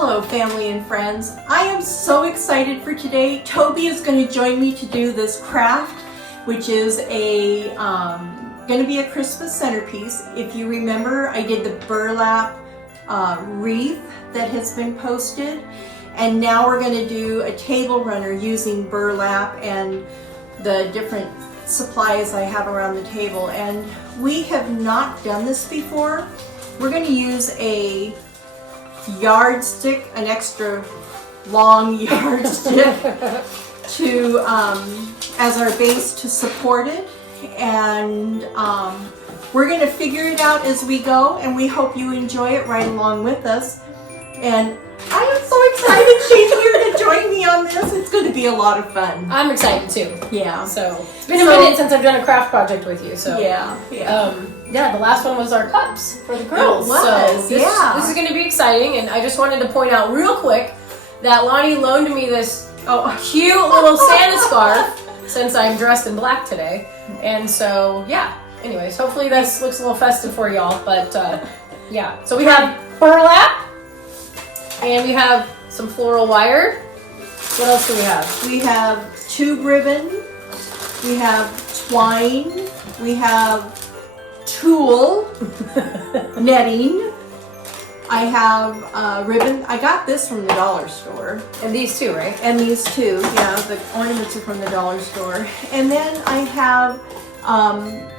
Hello family and friends. I am so excited for today. Toby is going to join me to do this craft, which is going to be a Christmas centerpiece. If you remember, I did the burlap wreath that has been posted, and now we're going to do a table runner using burlap and the different supplies I have around the table. And we have not done this before. We're going to use a yardstick, an extra long yardstick to as our base to support it, and we're going to figure it out as we go, and we hope you enjoy it right along with us. And I am so excited she's here to join me on this. It's going to be a lot of fun. I'm excited too. Yeah. So it's been a minute since I've done a craft project with you. So yeah. The last one was our cups for the girls. It was, so this is going to be exciting, and I just wanted to point out real quick that Lonnie loaned me this cute little Santa scarf since I'm dressed in black today. And so, yeah. Anyways, hopefully this looks a little festive for y'all. But yeah. So we have burlap, and we have some floral wire. What else do we have? We have tube ribbon. We have twine. We have tulle netting. I have ribbon. I got this from the dollar store. And these two, right? And these two, yeah, the ornaments are from the dollar store. And then I have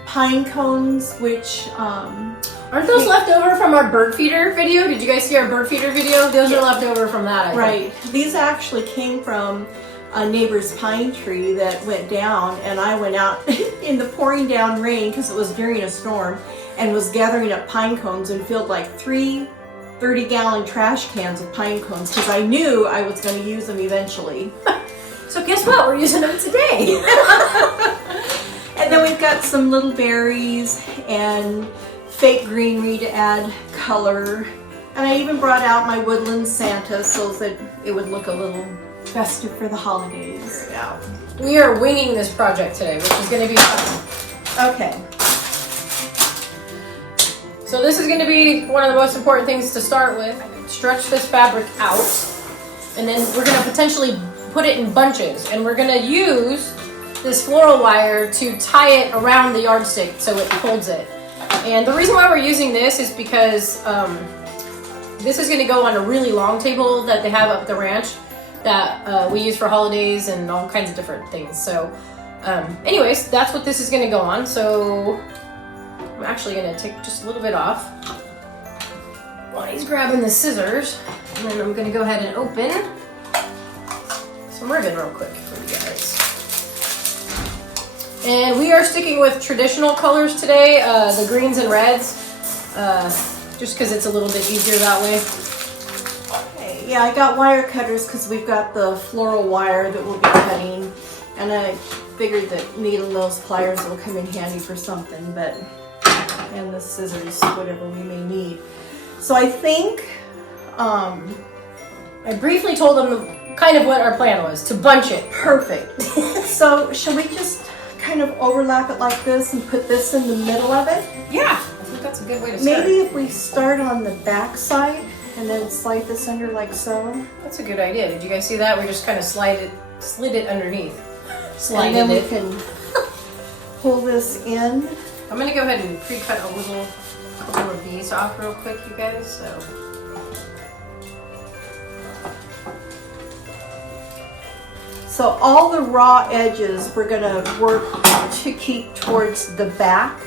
pine cones, which aren't those left over from our bird feeder video? Did you guys see our bird feeder video? Those are left over from that, I think. These actually came from a neighbor's pine tree that went down, and I went out in the pouring down rain because it was during a storm, and was gathering up pine cones and filled like 3 30-gallon trash cans of pine cones because I knew I was going to use them eventually. So guess what? We're using them today. And then we've got some little berries and fake greenery to add color. And I even brought out my woodland Santa so that it would look a little festive for the holidays. Yeah. We are winging this project today, which is going to be fun. Okay. So this is going to be one of the most important things to start with. Stretch this fabric out, and then we're going to potentially put it in bunches, and we're going to use this floral wire to tie it around the yardstick so it holds it. And the reason why we're using this is because this is going to go on a really long table that they have up at the ranch that we use for holidays and all kinds of different things. So anyways, that's what this is going to go on. So I'm actually going to take just a little bit off while he's grabbing the scissors, and then I'm going to go ahead and open some ribbon real quick for you guys. And we are sticking with traditional colors today, the greens and reds, just because it's a little bit easier that way. Okay, yeah, I got wire cutters because we've got the floral wire that we'll be cutting, and I figured that needle nose pliers will come in handy for something, and the scissors, whatever we may need. So I think I briefly told them kind of what our plan was, to bunch it. Perfect. So shall we just kind of overlap it like this and put this in the middle of it? Yeah, I think that's a good way to start. Maybe if we start on the back side and then slide this under like so. That's a good idea. Did you guys see that? We just kind of slid it underneath. And then we can pull this in. I'm gonna go ahead and pre-cut a couple of these off real quick, you guys. So all the raw edges we're going to work to keep towards the back.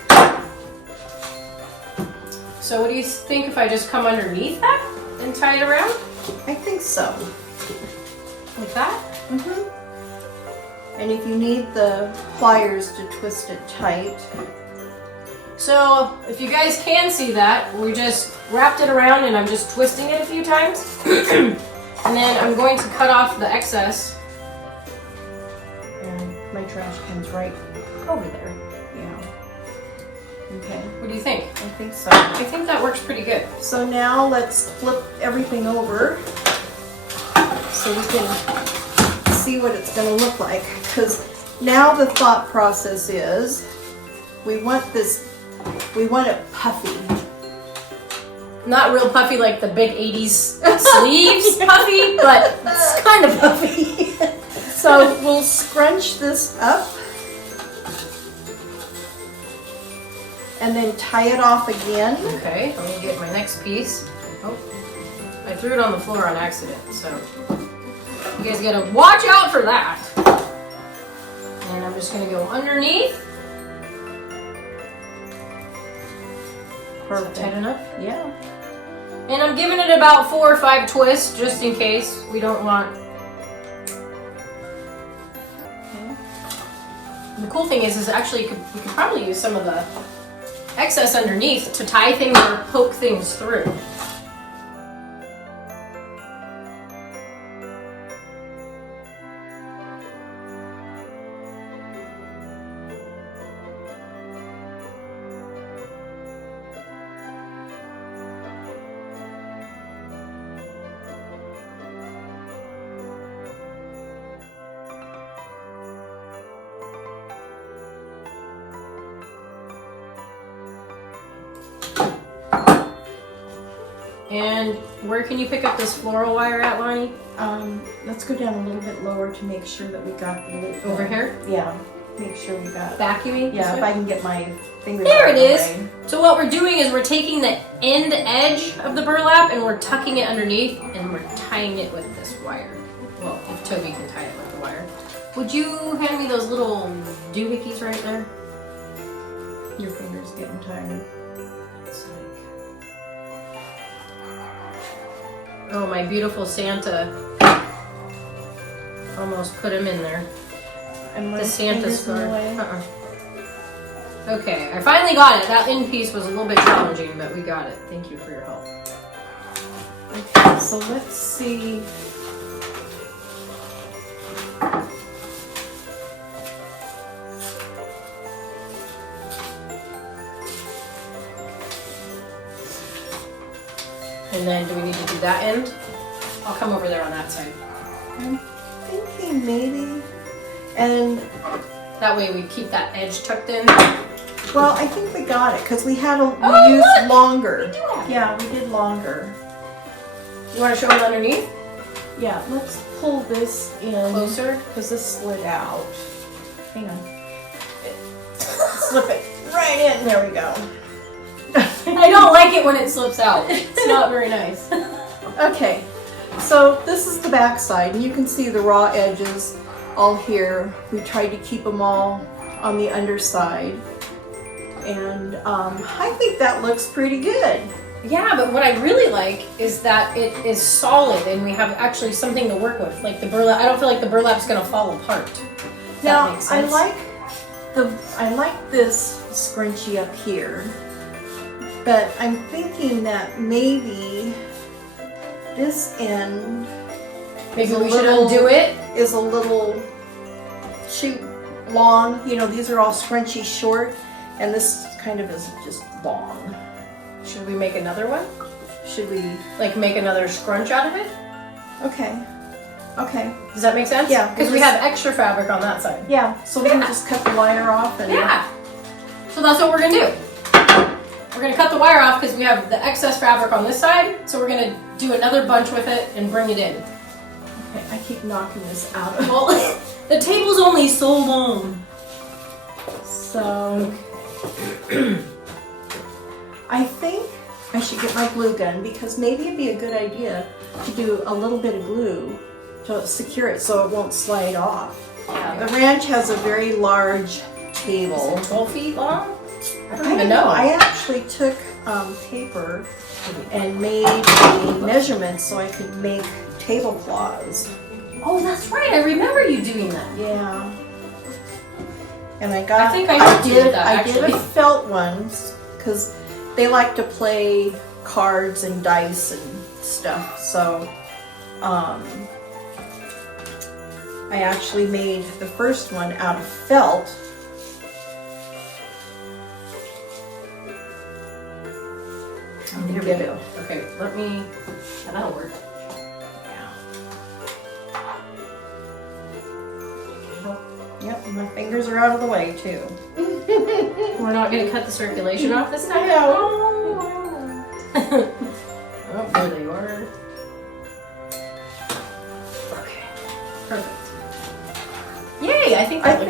So what do you think if I just come underneath that and tie it around? I think so. Like that? Mm-hmm. And if you need the pliers to twist it tight. So if you guys can see that, we just wrapped it around and I'm just twisting it a few times. And then I'm going to cut off the excess. My trash can's right over there. Yeah. Okay. What do you think? I think so. I think that works pretty good. So now let's flip everything over so we can see what it's going to look like. Because now the thought process is we want it puffy. Not real puffy like the big 80s sleeves puffy, but it's kind of puffy. So we'll scrunch this up and then tie it off again. Okay, let me get my next piece. Oh, I threw it on the floor on accident, so you guys gotta watch out for that. And I'm just gonna go underneath. Perfect. Tight enough? Yeah. And I'm giving it about 4 or 5 twists just in case we don't want. The cool thing is actually we could probably use some of the excess underneath to tie things or poke things through. And where can you pick up this floral wire at, Lonnie? Let's go down a little bit lower to make sure that we got the Over here? Yeah, make sure we got. Vacuuming? Yeah, if I can get my fingers. There out it of the is. way. So what we're doing is we're taking the end edge of the burlap and we're tucking it underneath and we're tying it with this wire. Well, if Toby can tie it with the wire. Would you hand me those little doohickeys right there? Your fingers getting tired. It's like... Oh, my beautiful Santa. Almost put him in there. And my The Santa fingers in the scarf. way. Okay, I finally got it. That end piece was a little bit challenging, but we got it. Thank you for your help. Okay, so let's see. And then do we need to do that end? I'll come over there on that side. I'm thinking maybe, and That way we keep that edge tucked in. well, I think we got it because we had Oh, we used look! longer. We do have it. Yeah, we did longer. You want to show it underneath? Yeah, let's pull this in Closer. because this slid out. Hang on. Slip it right in. There we go. I don't like it when it slips out. It's not very nice. Okay, so this is the back side, and you can see the raw edges all here. We tried to keep them all on the underside, and I think that looks pretty good. Yeah, but what I really like is that it is solid and we have actually something to work with. Like the burlap, I don't feel like the burlap's gonna fall apart. If that Now, makes I sense. like this scrunchie up here, but I'm thinking that maybe this end Maybe is a we should little- undo it. is a little too long. You know, these are all scrunchy short, and this kind of is just long. Should we make another one? Should we? Like make another scrunch out of it? Okay. Okay. Does that make sense? Yeah, Because we have extra fabric on that side. Yeah, so we can Yeah. just cut the wire off and... Yeah. So that's what we're gonna do. We're gonna cut the wire off because we have the excess fabric on this side. So we're gonna do another bunch with it and bring it in. Okay, I keep knocking this out of Well, the table's only so long. So... I think I should get my glue gun because maybe it'd be a good idea to do a little bit of glue to secure it so it won't slide off. The ranch has a very large table. Is it 12 feet long? I don't I even know. I actually took paper and made a measurement so I could make tablecloths. Oh, that's right. I remember you doing that. Yeah. And I got. I think I heard you did that, I did actually. a felt ones because they like to play cards and dice and stuff. So, I actually made the first one out of felt. There we go. Okay, let me. Yeah, that'll work. Yep, my fingers are out of the way too. We're not going to cut the circulation off this time? No. There they are. Okay, perfect. Yay! I think that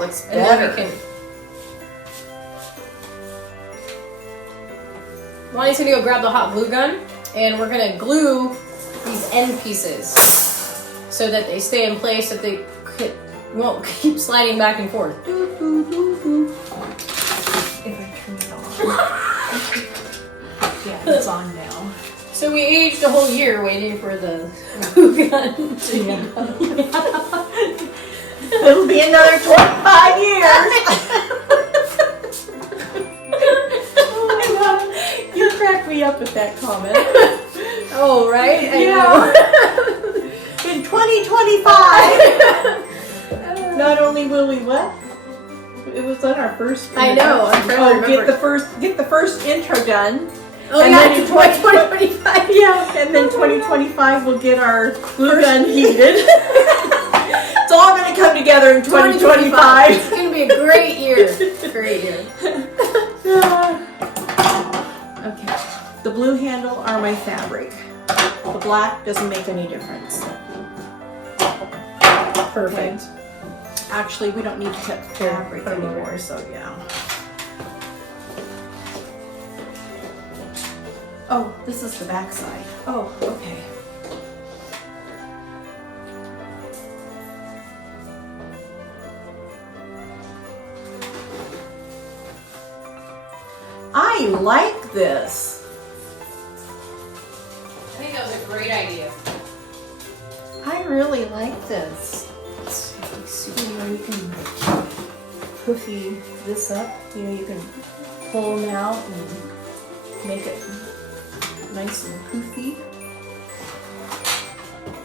looks and then we can. Lonnie's gonna go grab the hot glue gun, and we're gonna glue these end pieces so that they stay in place, so that they won't keep sliding back and forth. If I turn it off. Yeah, it's on now. So we aged a whole year waiting for the glue gun to It'll be another 25 years. Oh my God. You cracked me up with that comment. Oh, right? I know. In 2025, not only will we what? It was on our first. I know. I'm trying to remember. Get the first intro done. Oh, and yeah, then in 2025. Yeah, and then 2025 we'll get our glue gun heated. It's all going to come together in 2025. It's going to be a great year. Great year. Okay. The blue handle are my fabric. The black doesn't make any difference. Perfect. Okay. Actually, we don't need to cut fabric anymore, so yeah. Oh, this is the back side. Oh, okay. I like this. I think that was a great idea. I really like this. You know, you can poofy this up. You know, you can pull them out and make it nice and poofy.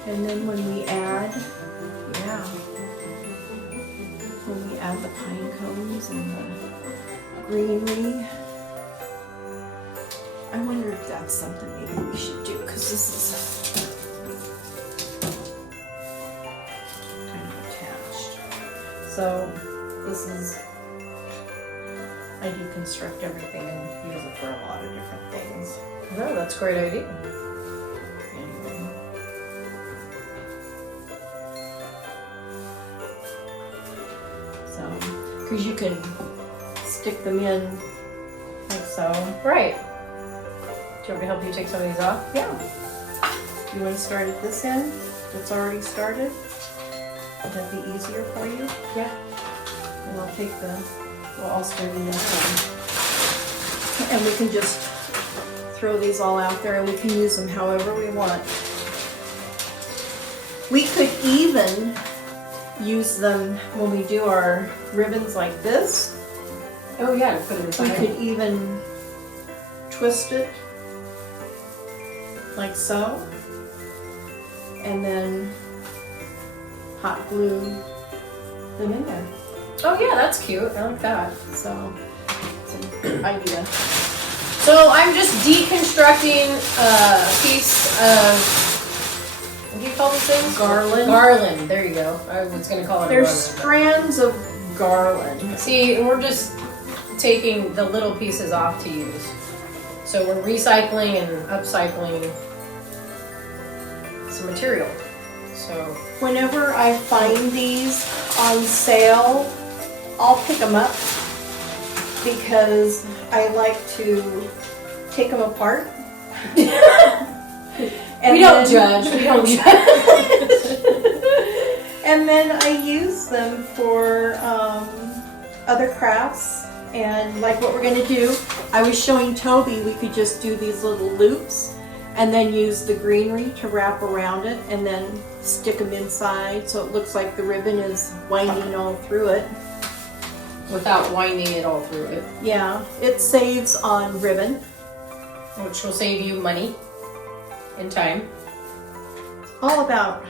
And then when we add, when we add the pine cones and the greenery, I wonder if that's something maybe we should do, because this is kind of attached. So this is, I deconstruct everything and use it for a lot of different things. No, that's a great idea. Anyway. So, because you can stick them in like so. Right. Do you want me to help you take some of these off? Yeah. You want to start at this end that's already started? Would that be easier for you? Yeah. And I'll take I'll start in this one. And we can just throw these all out there and we can use them however we want. We could even use them when we do our ribbons like this. Oh yeah, put it We inside. could even twist it like so, and then hot glue them in there. Oh yeah, that's cute. I like that. So it's an idea. So I'm just deconstructing a piece of, what do you call these things? Garland. Garland. There you go. I was going to call it There's garland. strands of garland. See, we're just taking the little pieces off to use. So we're recycling and upcycling some material. So Whenever I find these on sale, I'll pick them up because I like to take them apart. And we don't judge. We don't judge. And then I use them for other crafts. And like what we're going to do, I was showing Toby we could just do these little loops and then use the greenery to wrap around it and then stick them inside so it looks like the ribbon is winding all through it. Without winding it all through it. Yeah, it saves on ribbon. Which will save you money and time. All about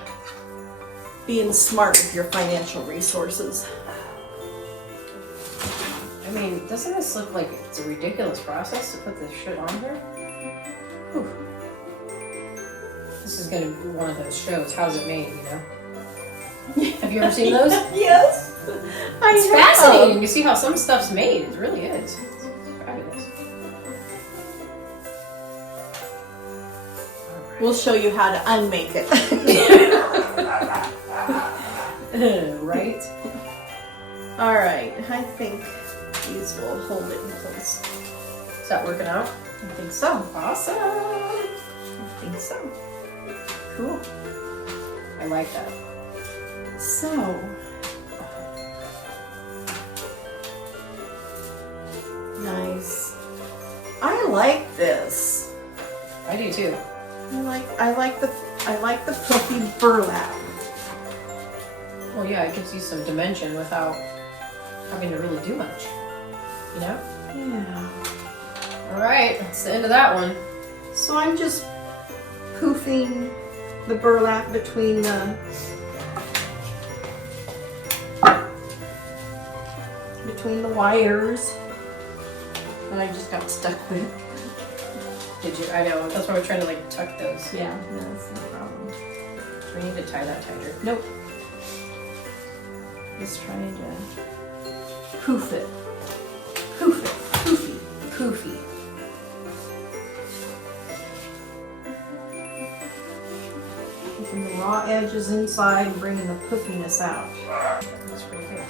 being smart with your financial resources. I mean, doesn't this look like it's a ridiculous process to put this shit on here? Whew. This is gonna be one of those shows. How's it made, you know? Have you ever seen those? Yes. It's fascinating to see how some stuff's made. It really is. It's fabulous. We'll show you how to unmake it. Right? All right, I think these will hold it in place. Is that working out? I think so. Awesome. I think so. Cool. I like that. So, nice. I like this. I do too. I like the puffy burlap. Well, yeah, it gives you some dimension without having to really do much. You know? Yeah. All right, that's the end of that one. So I'm just poofing the burlap between the wires that I just got stuck with. Did you? I know. That's why we're trying to like tuck those. Yeah, no, that's no problem. We need to tie that tighter. Nope. Just trying to poof it. Poof it. Poofy. Poofy. Keeping the raw edges inside and bringing the poofiness out. That's pretty good.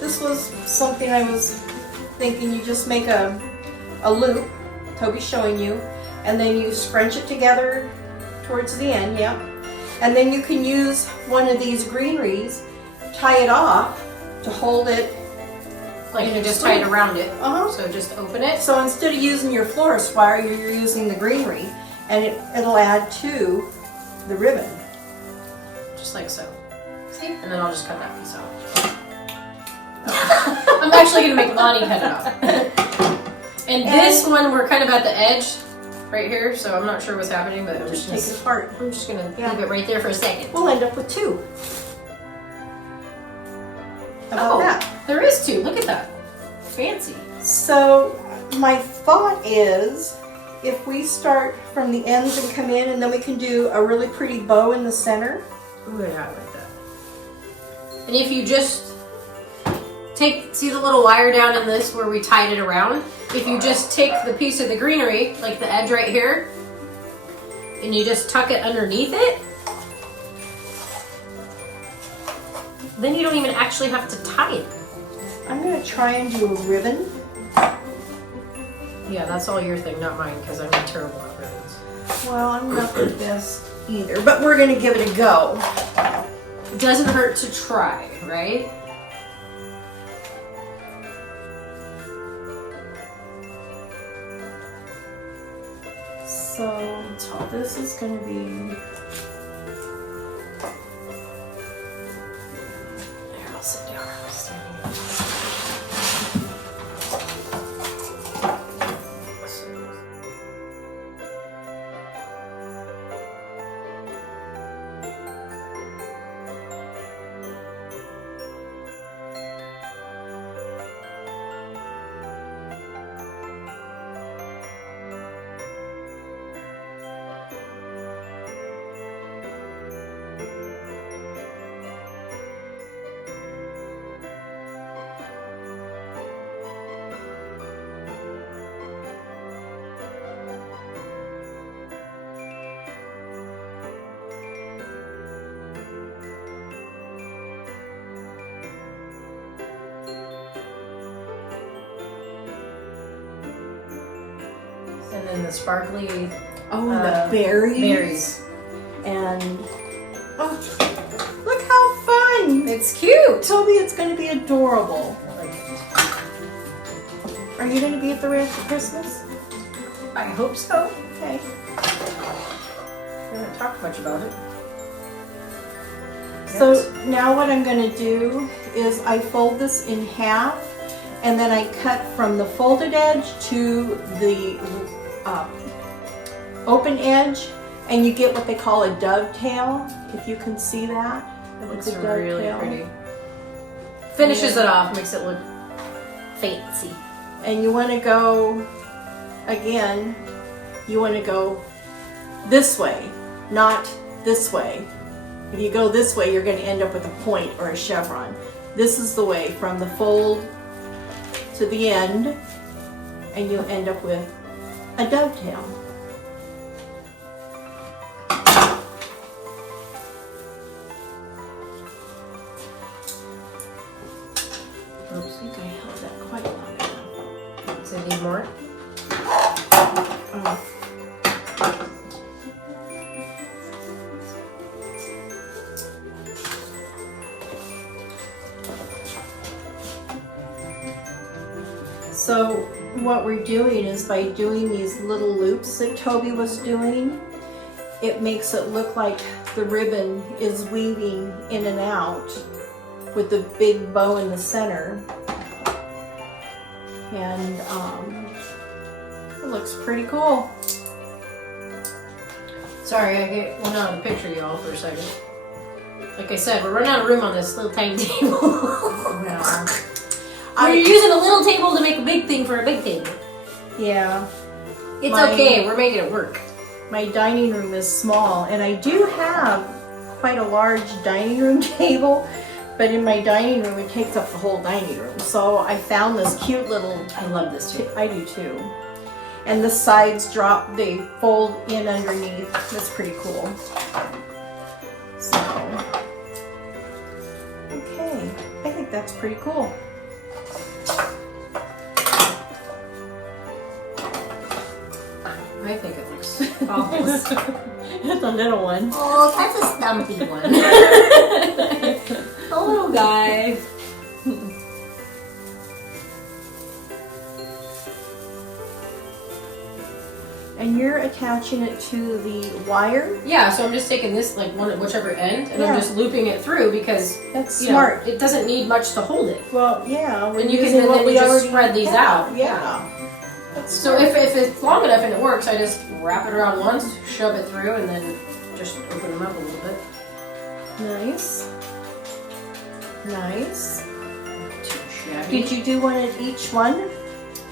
This was something I was thinking. You just make a loop, Toby's showing you, and then you scrunch it together towards the end, yeah. And then you can use one of these greeneries, tie it off to hold it. Like you just tie it around it. Uh-huh. So just open it. So instead of using your florist wire, you're using the greenery, and it'll add to the ribbon. Just like so. See? And then I'll just cut that piece out. I'm actually going to make Lonnie cut it out. And this one, we're kind of at the edge right here, so I'm not sure what's happening, but I'm Just just take it apart. I'm just going to leave it right there for a second. We'll end up with two. How about that? There is two. Look at that. Fancy. So my thought is, if we start from the ends and come in, and then we can do a really pretty bow in the center. Ooh, yeah, I like that. And if you just see the little wire down in this where we tied it around? If you just take the piece of the greenery, like the edge right here, and you just tuck it underneath it, then you don't even actually have to tie it. I'm going to try and do a ribbon. Yeah, that's all your thing, not mine, because I'm terrible at ribbons. Well, I'm not the best either, but we're going to give it a go. It doesn't hurt to try, right? So this is going to be... Here, I'll sit down. I'm standing up. And then the sparkly the berries. berries. And look how fun! It's cute. Toby, it's going to be adorable. I like it. Are you going to be at the ranch for Christmas? I hope so. Okay. We haven't talked much about it. So now what I'm going to do is I fold this in half, and then I cut from the folded edge to the open edge, and you get what they call a dovetail, if you can see that. It looks It's a really dovetail. pretty. Finishes it off, makes it look fancy. And you want to go, again, you want to go this way, not this way. If you go this way, you're going to end up with a point or a chevron. This is the way from the fold to the end, and you'll end up with a dovetail. Oops, I think I held that quite long enough. Does it need more? Oh. So what we're doing is by doing these little loops that Toby was doing, it makes it look like the ribbon is weaving in and out with the big bow in the center. And it looks pretty cool. Sorry, I went out of the picture, y'all, for a second. Like I said, we're running out of room on this little tiny table. Well, We're using a little table to make a big thing for a big table. yeah. It's okay, we're making it work. My dining room is small, and I do have quite a large dining room table, but in my dining room it takes up the whole dining room. So I found this cute little, I love this too. I do too. And the sides drop, they fold in underneath. That's pretty cool. So, okay, I think that's pretty cool. I think it looks fabulous. It's a little one. Oh, that's a stumpy one. A little guy. And you're attaching it to the wire? Yeah, so I'm just taking this, like, one at whichever end, and Yeah. I'm just looping it through because That's you smart. know, it doesn't need much to hold it. Well, yeah. We're And you can using then what you we just already spread these have. out. Yeah. That's So smart. if it's long enough and it works, I just wrap it around once, shove it through, and then just open them up a little bit. Nice. Nice. Too shabby. Did you do one at each one?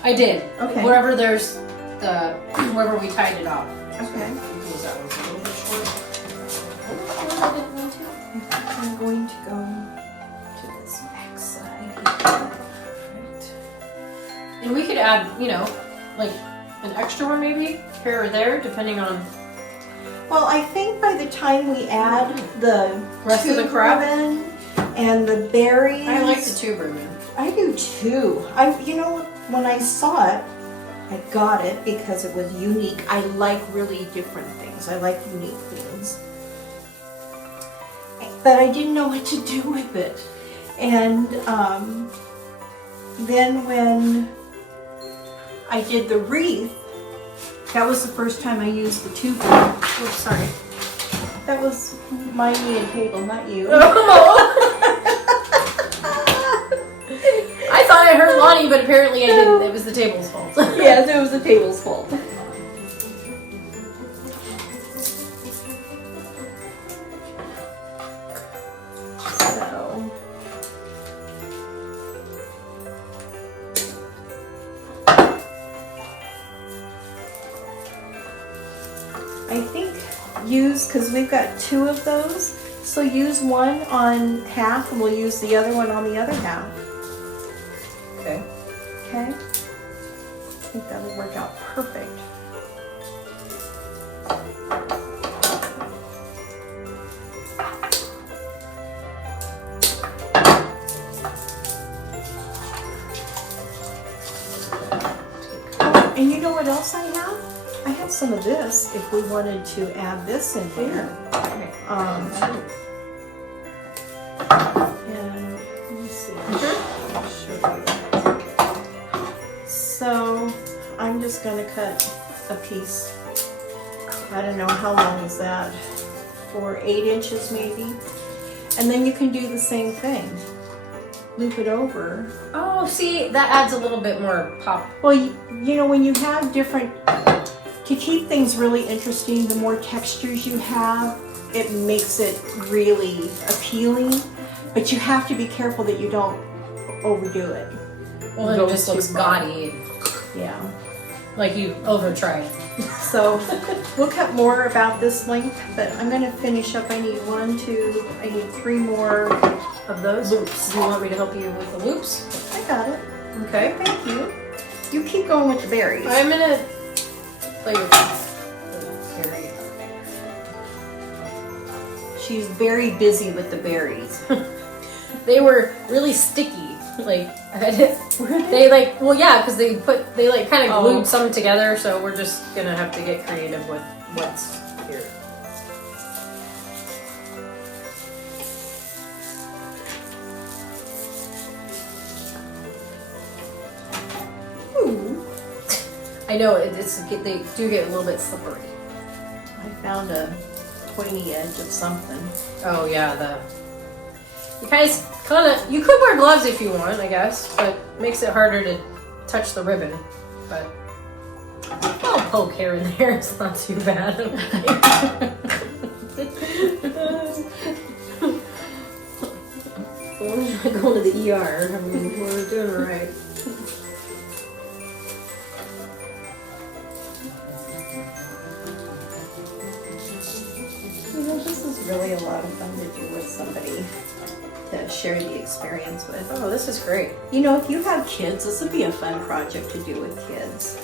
I did. Okay. Wherever there's wherever we tied it off. Okay. Because that one's a little bit short. I'm going to go to this back side. Perfect. And we could add, you know, like an extra one maybe here or there, depending on Well, I think by the time we add the Rest of the tube crab? ribbon and the berries, I like the tube ribbon. I do too. You know, when I saw it, I got it because it was unique. I like really different things. I like unique things. But I didn't know what to do with it. And then when I did the wreath, that was the first time I used the tube. Oops, sorry. That was my knee and table, not you. I thought I heard Lonnie, but apparently I didn't. It was the table's fault. Yes, it was the table's fault. So, I think because we've got two of those, so use one on half and we'll use the other one on the other half. Okay. Okay? I think that'll work out perfect. And you know what else I have? I have some of this if we wanted to add this in there. And let me see. I'll show you. So I'm just going to cut a piece. I don't know how long is that, for 8 inches maybe. And then you can do the same thing. Loop it over. Oh, see, that adds a little bit more pop. Well, you know, when you have different, to keep things really interesting, the more textures you have, it makes it really appealing. But you have to be careful that you don't overdo it. Well, then it just looks gaudy, Yeah. like you over-tried. So we'll cut more about this length, but I'm going to finish up. I need 1, 2, I need 3 more of those. Loops. Do you want me to help you with the loops? I got it. Okay. Thank you. You keep going with the berries. I'm gonna Like, berry. She's very busy with the berries. They were really sticky. Like, Were they? they like, well, yeah, because they like kind of Oh. glued some together. So we're just gonna have to get creative with what's here. Ooh. I know they do get a little bit slippery. I found a pointy edge of something. Oh yeah, you guys you could wear gloves if you want, I guess, but it makes it harder to touch the ribbon. But I'll poke here and there. It's not too bad. We're not going to the ER. I mean, we're doing all right. You know, this is really a lot of fun to do with somebody to share the experience with. Oh, this is great. You know, if you have kids, this would be a fun project to do with kids.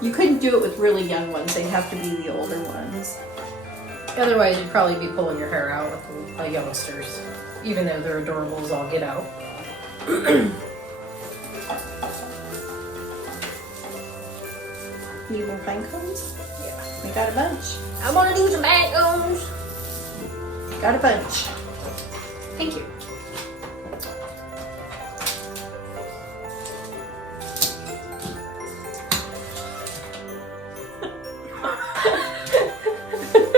You couldn't do it with really young ones. They'd have to be the older ones. Otherwise, you'd probably be pulling your hair out with the youngsters, even though they're adorable as all get out. Need more pine cones? Yeah. We got a bunch. I want to do some mangoes. Got a bunch. Thank you.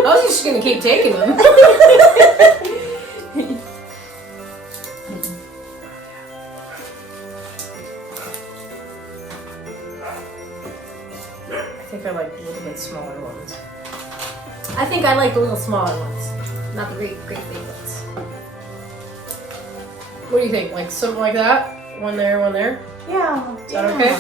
I was just gonna keep taking them. I think I like a little bit smaller ones. I think I like the little smaller ones, not the great big ones. What do you think? Like something like that? One there, one there? Yeah. Is that okay?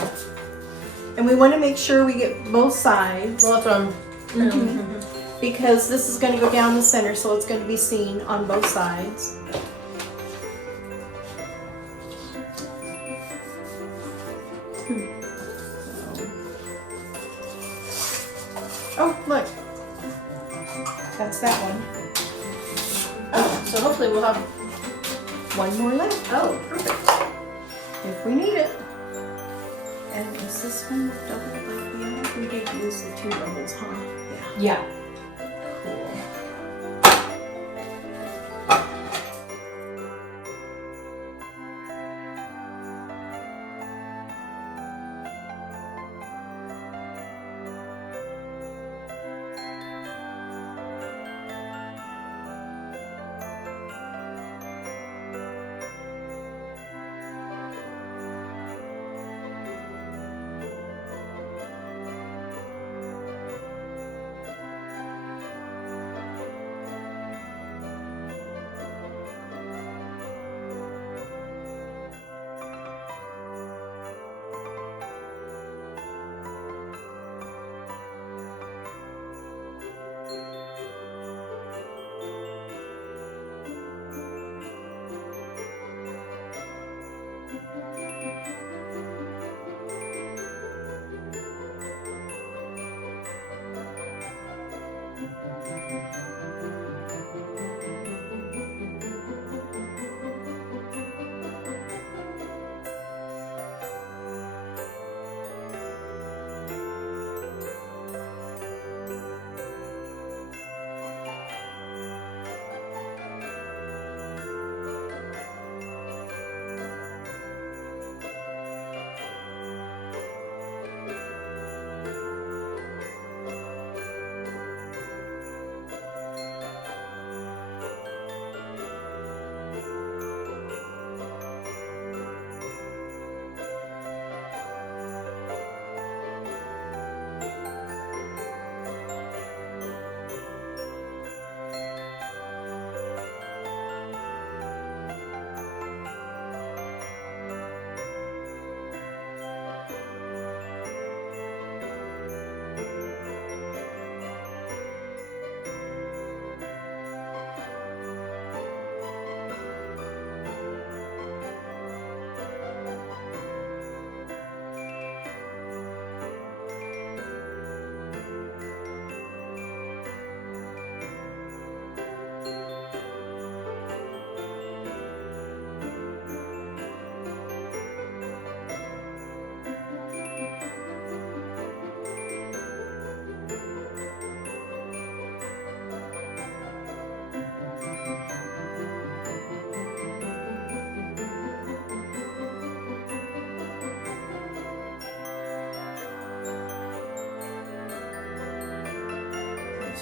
And we want to make sure we get both sides. Well, that's what I'm... Because this is going to go down the center, so it's going to be seen on both sides. Oh, look. That's that one. Oh, so hopefully we'll have... One more left. Oh, perfect. If we need it. And is this one double like the other? We did use the two doubles, huh? Yeah. Yeah. Cool.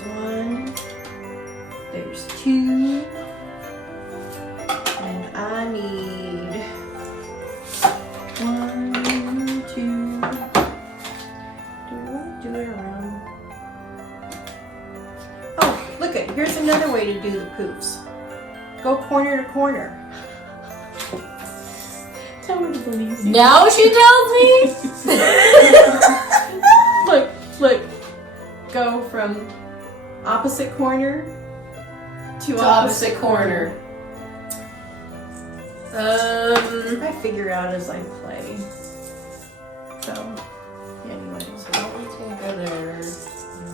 1. There's 2. And I need 1, 2. Do I want to do it around? Oh, look it. Here's another way to do the poofs. Go corner to corner. Tell me to believe you. Now she tells me. Look. Go from opposite corner to Opposite corner. I figure out as I play. So, anyway. So that one's gonna go there. And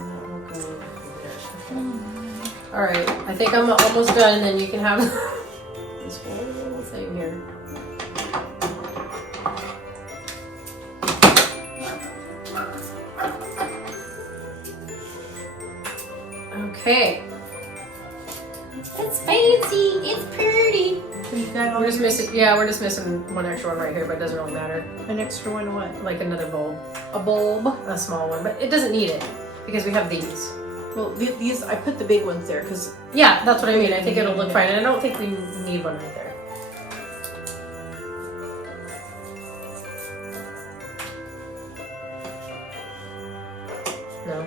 that will go there. Alright, I think I'm almost done, and then you can have this whole thing here. Okay. It's fancy. It's pretty. You got all We're just missing. Yeah, we're just missing one extra one right here, but it doesn't really matter. an extra one. What? Like another bulb, A bulb. a small one, but it doesn't need it because we have these. Well, these I put the big ones there because Yeah, that's what I mean. I think it'll look fine, and I don't think we need one right there. No.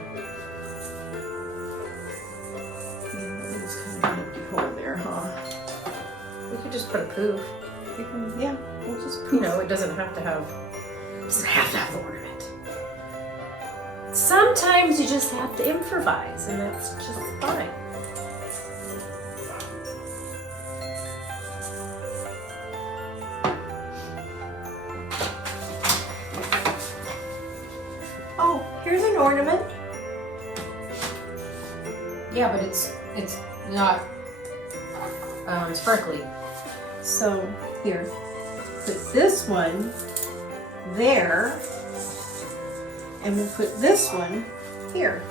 it's kind of an empty hole there, huh? We could just put a poof. Yeah, we'll just poof. You know, it doesn't have to have. It doesn't have to have the ornament. Sometimes you just have to improvise, and that's just fine. Oh, here's an ornament. Yeah, but it's not sparkly. So here, put this one there, and we'll put this one here.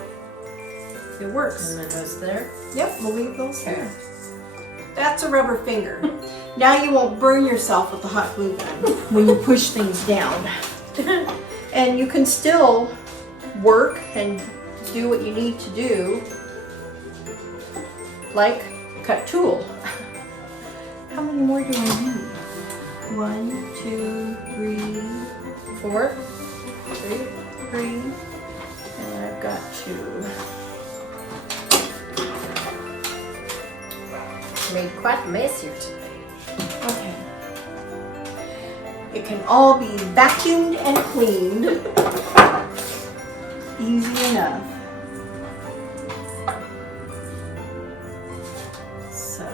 It works. And then goes there. Yep, we'll leave those there. That's a rubber finger. Now you won't burn yourself with the hot glue gun when you push things down. And you can still work and do what you need to do, like cut tulle. How many more do I need? 1, 2, 3, 4, 3, and I've got 2. made quite a mess here today. Okay. It can all be vacuumed and cleaned. Easy enough. So.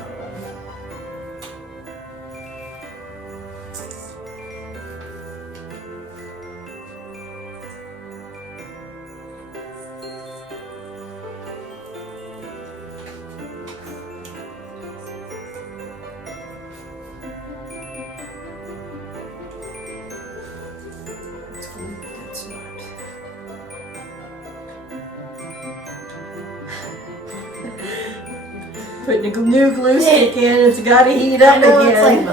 That's not. Putting a new glue stick in, it's got to heat up again.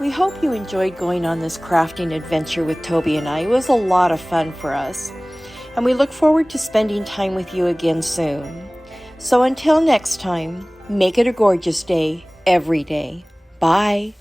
We hope you enjoyed going on this crafting adventure with Toby and I. It was a lot of fun for us. And we look forward to spending time with you again soon. So until next time, make it a gorgeous day every day. Bye.